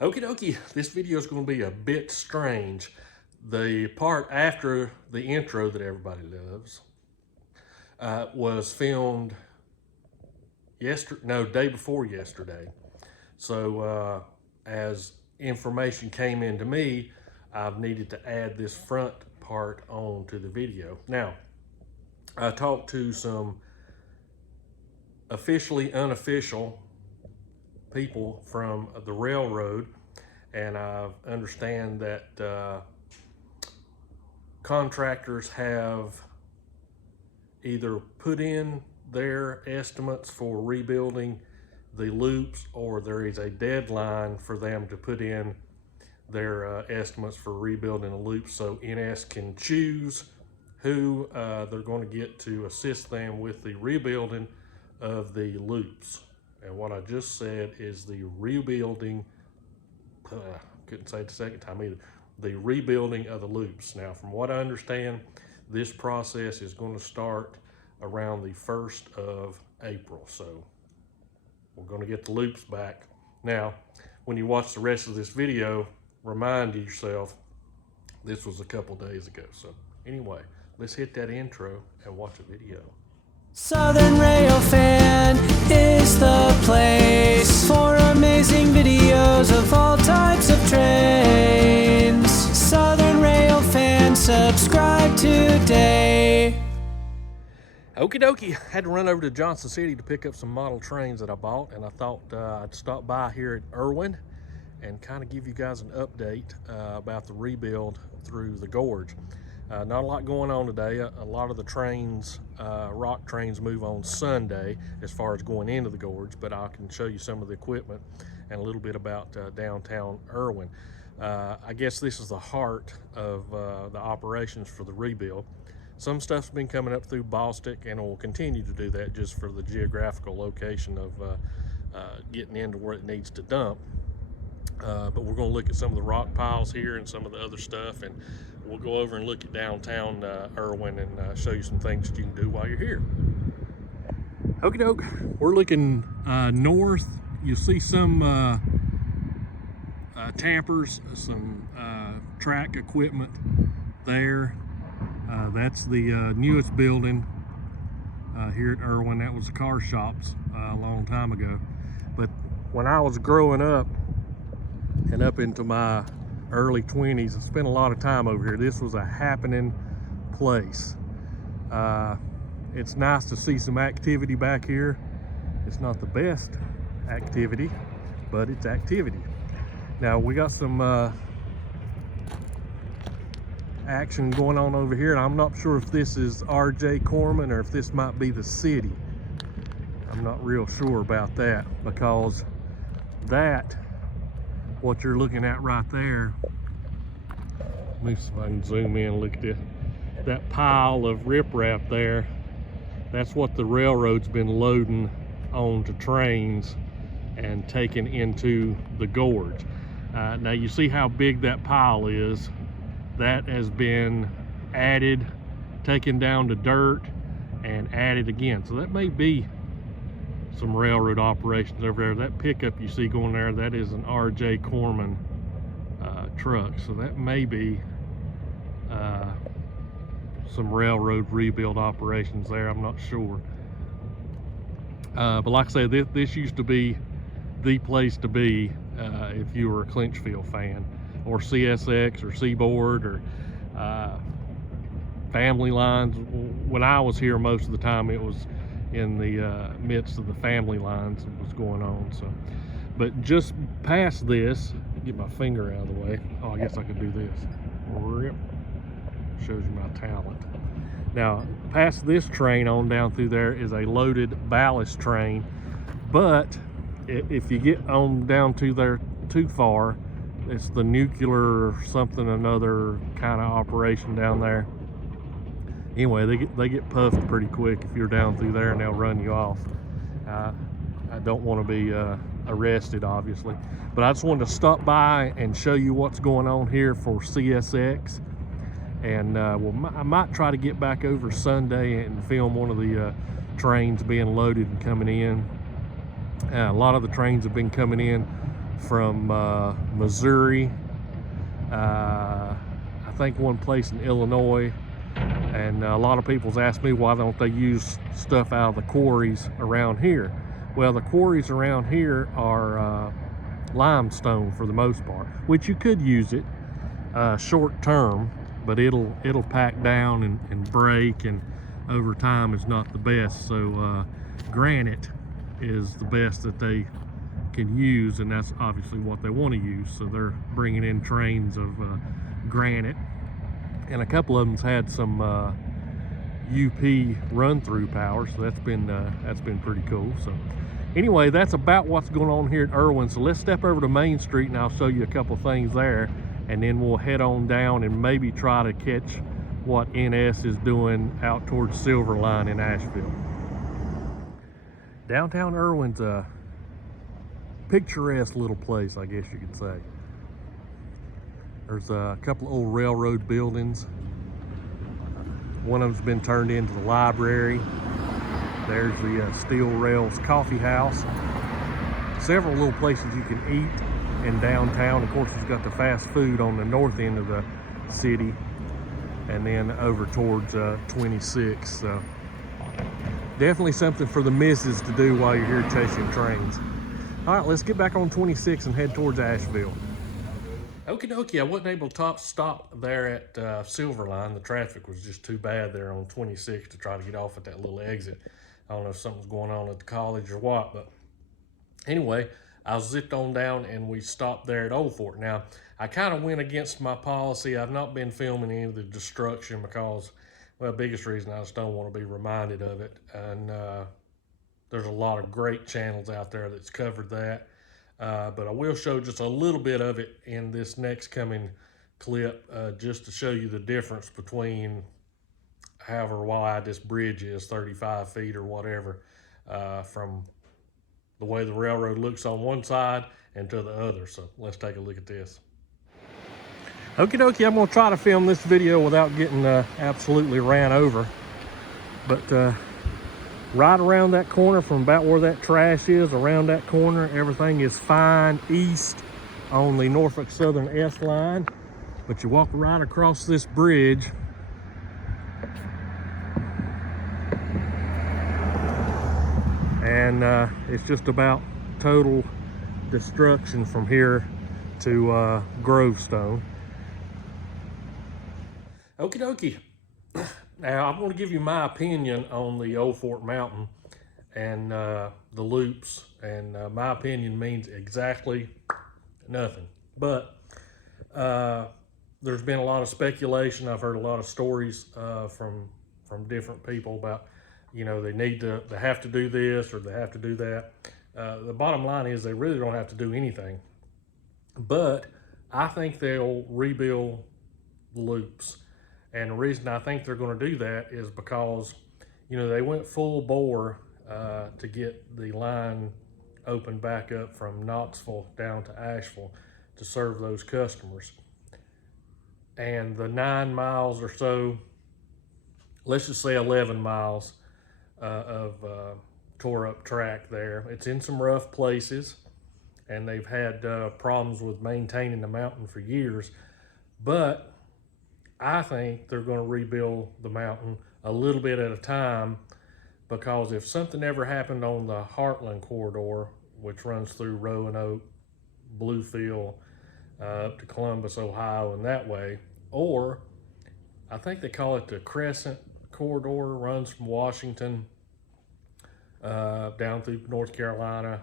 Okie dokie, this video is going to be a bit strange. The part after the intro that everybody loves was filmed day before yesterday. So as information came into me, I've needed to add this front part on to the video. Now, I talked to some officially unofficial people from the railroad, and I understand that contractors have either put in their estimates for rebuilding the loops, or there is a deadline for them to put in their estimates for rebuilding the loops, so NS can choose who they're going to get to assist them with the rebuilding of the loops. And what I just said is the rebuilding, couldn't say it the second time either, the rebuilding of the loops. Now, from what I understand, this process is going to start around the 1st of April. So we're going to get the loops back. Now, when you watch the rest of this video, remind yourself this was a couple days ago. So anyway, let's hit that intro and watch a video. Southern Rail Fan is the place for amazing videos of all types of trains. Southern Rail Fan, subscribe today. Okie dokie, had to run over to Johnson City to pick up some model trains that I bought, and I thought I'd stop by here at Irwin and kind of give you guys an update about the rebuild through the gorge. Not a lot going on today. A lot of the trains, rock trains, move on Sunday as far as going into the gorge, but I can show you some of the equipment and a little bit about downtown Irwin. I guess this is the heart of the operations for the rebuild. Some stuff's been coming up through Bostic and will continue to do that just for the geographical location of getting into where it needs to dump. But we're going to look at some of the rock piles here and some of the other stuff, and we'll go over and look at downtown Irwin and show you some things that you can do while you're here. Okie doke, we're looking north. You see some tampers, some track equipment there. That's the newest building here at Irwin. That was the car shops a long time ago. But when I was growing up and up into my early 20s, I spent a lot of time over here. This was a happening place. It's nice to see some activity back here. It's not the best activity, but it's activity. Now, we got some action going on over here, and I'm not sure if this is R.J. Corman or if this might be the city. I'm not real sure about that, because that, what you're looking at right there, let me see if I can zoom in and look at this. That pile of riprap there, that's what the railroad's been loading onto trains and taking into the gorge. Now you see how big that pile is. That has been added, taken down to dirt, and added again. So that may be some railroad operations over there. That pickup you see going there, that is an R.J. Corman truck. So that may be some railroad rebuild operations there. I'm not sure. But like I say, this used to be the place to be if you were a Clinchfield fan, or CSX, or Seaboard, or Family Lines. When I was here most of the time, it was in the midst of the Family Lines that was going on. So, but just past this, get my finger out of the way. Oh, I guess I could do this. Shows you my talent. Now, past this train on down through there is a loaded ballast train, but if you get on down to there too far, it's the nuclear something another kind of operation down there. Anyway, they get puffed pretty quick if you're down through there, and they'll run you off. I don't want to be arrested, obviously, but I just wanted to stop by and show you what's going on here for CSX. And I might try to get back over Sunday and film one of the trains being loaded and coming in. A lot of the trains have been coming in from Missouri, I think one place in Illinois, and a lot of people's asked me why don't they use stuff out of the quarries around here. Well, the quarries around here are limestone for the most part, which you could use it short term, but it'll pack down and break, and over time is not the best. So granite is the best that they can use, and that's obviously what they want to use. So they're bringing in trains of granite, and a couple of them's had some UP run-through power, so that's been pretty cool. So anyway, that's about what's going on here at Irwin. So let's step over to Main Street and I'll show you a couple things there, and then we'll head on down and maybe try to catch what NS is doing out towards Silverline in Asheville. Downtown Irwin's a picturesque little place, I guess you could say. There's a couple old railroad buildings. One of them's been turned into the library. There's the Steel Rails Coffee House. Several little places you can eat in downtown. Of course, it's got the fast food on the north end of the city, and then over towards 26. So definitely something for the missus to do while you're here chasing trains. All right, let's get back on 26 and head towards Asheville. Okie dokie, I wasn't able to stop there at Silverline. The traffic was just too bad there on 26 to try to get off at that little exit. I don't know if something's going on at the college or what, but anyway, I zipped on down and we stopped there at Old Fort. Now, I kind of went against my policy. I've not been filming any of the destruction because, well, the biggest reason I just don't want to be reminded of it. And there's a lot of great channels out there that's covered that. But I will show just a little bit of it in this next coming clip, just to show you the difference between however wide this bridge is, 35 feet or whatever, from the way the railroad looks on one side and to the other. So let's take a look at this. Okie dokie, I'm gonna try to film this video without getting absolutely ran over. But right around that corner, from about where that trash is, around that corner, everything is fine east on the Norfolk Southern S line. But you walk right across this bridge, and it's just about total destruction from here to Grovestone. Okie dokie. Now, I'm going to give you my opinion on the Old Fort Mountain and the loops, and my opinion means exactly nothing. But there's been a lot of speculation. I've heard a lot of stories from different people about, you know, they have to do this or they have to do that. The bottom line is they really don't have to do anything. But I think they'll rebuild the loops. And the reason I think they're going to do that is because, you know, they went full bore to get the line opened back up from Knoxville down to Asheville to serve those customers. And the 9 miles or so, let's just say 11 miles of tore up track there. It's in some rough places, and they've had problems with maintaining the mountain for years. But I think they're going to rebuild the mountain a little bit at a time, because if something ever happened on the Heartland corridor, which runs through Roanoke, Bluefield, up to Columbus, Ohio, and that way, or I think they call it the Crescent corridor, runs from Washington down through North Carolina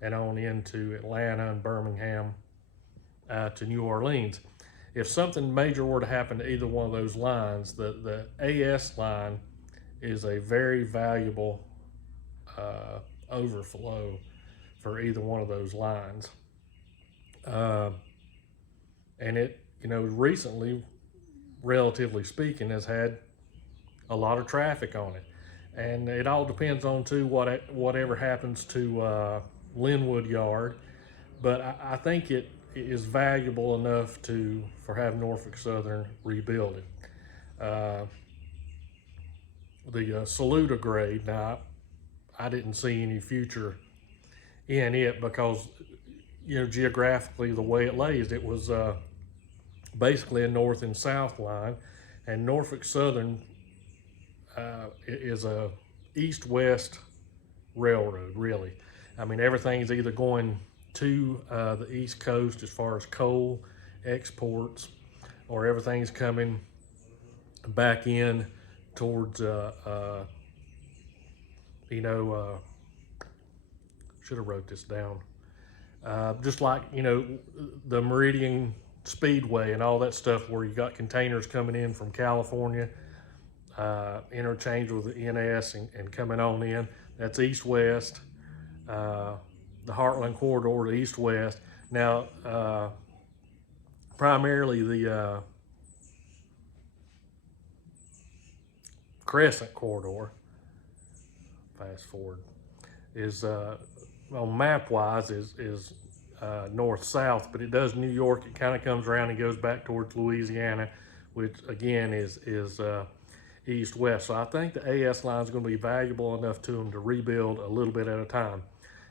and on into Atlanta and Birmingham to New Orleans. If something major were to happen to either one of those lines, the AS line is a very valuable overflow for either one of those lines. And it, you know, recently, relatively speaking, has had a lot of traffic on it. And it all depends on, too, whatever happens to Linwood Yard. But I think it is valuable enough for having Norfolk Southern rebuild it. The Saluda grade, now I didn't see any future in it, because geographically the way it lays. It was basically a north and south line, and Norfolk Southern is a east-west railroad, really. I mean, everything's either going to the East Coast as far as coal exports, or everything's coming back in towards, should have wrote this down. Just like, the Meridian Speedway and all that stuff, where you got containers coming in from California, interchange with the NS and coming on in. That's east-west. The Heartland Corridor to east-west. Now, primarily the Crescent Corridor, fast forward, is on map-wise is north-south, but it does New York. It kind of comes around and goes back towards Louisiana, which again is east-west. So I think the AS line is going to be valuable enough to them to rebuild a little bit at a time.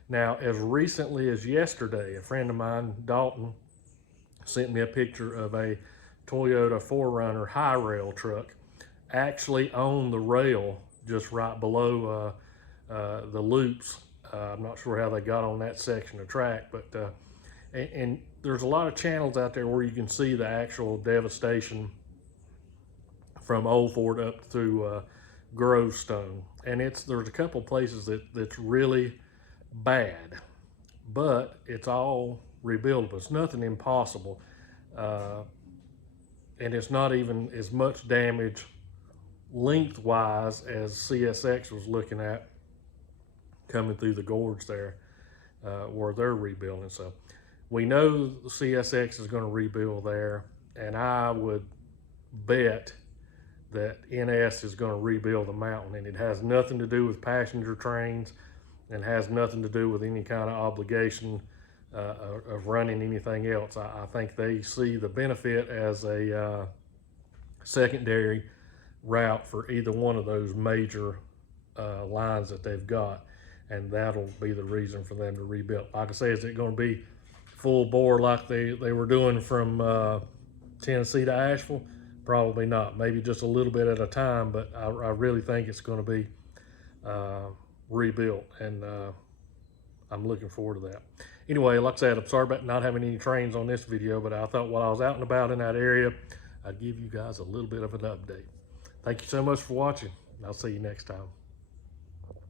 Now, as recently as yesterday, a friend of mine, Dalton, sent me a picture of a Toyota 4Runner high rail truck actually on the rail just right below the loops. I'm not sure how they got on that section of track, but and there's a lot of channels out there where you can see the actual devastation from Old Fort up through Grovestone, and there's a couple places that's really bad, but it's all rebuildable. It's nothing impossible, and it's not even as much damage lengthwise as CSX was looking at coming through the gorge there, where they're rebuilding. So we know the CSX is going to rebuild there, and I would bet that NS is going to rebuild the mountain, and it has nothing to do with passenger trains and has nothing to do with any kind of obligation of running anything else. I think they see the benefit as a secondary route for either one of those major lines that they've got, and that'll be the reason for them to rebuild. Like I say, is it going to be full bore like they were doing from Tennessee to Asheville? Probably not. Maybe just a little bit at a time, but I really think it's going to be rebuilt, and I'm looking forward to that. Anyway, like I said, I'm sorry about not having any trains on this video, but I thought while I was out and about in that area, I'd give you guys a little bit of an update. Thank you so much for watching, and I'll see you next time.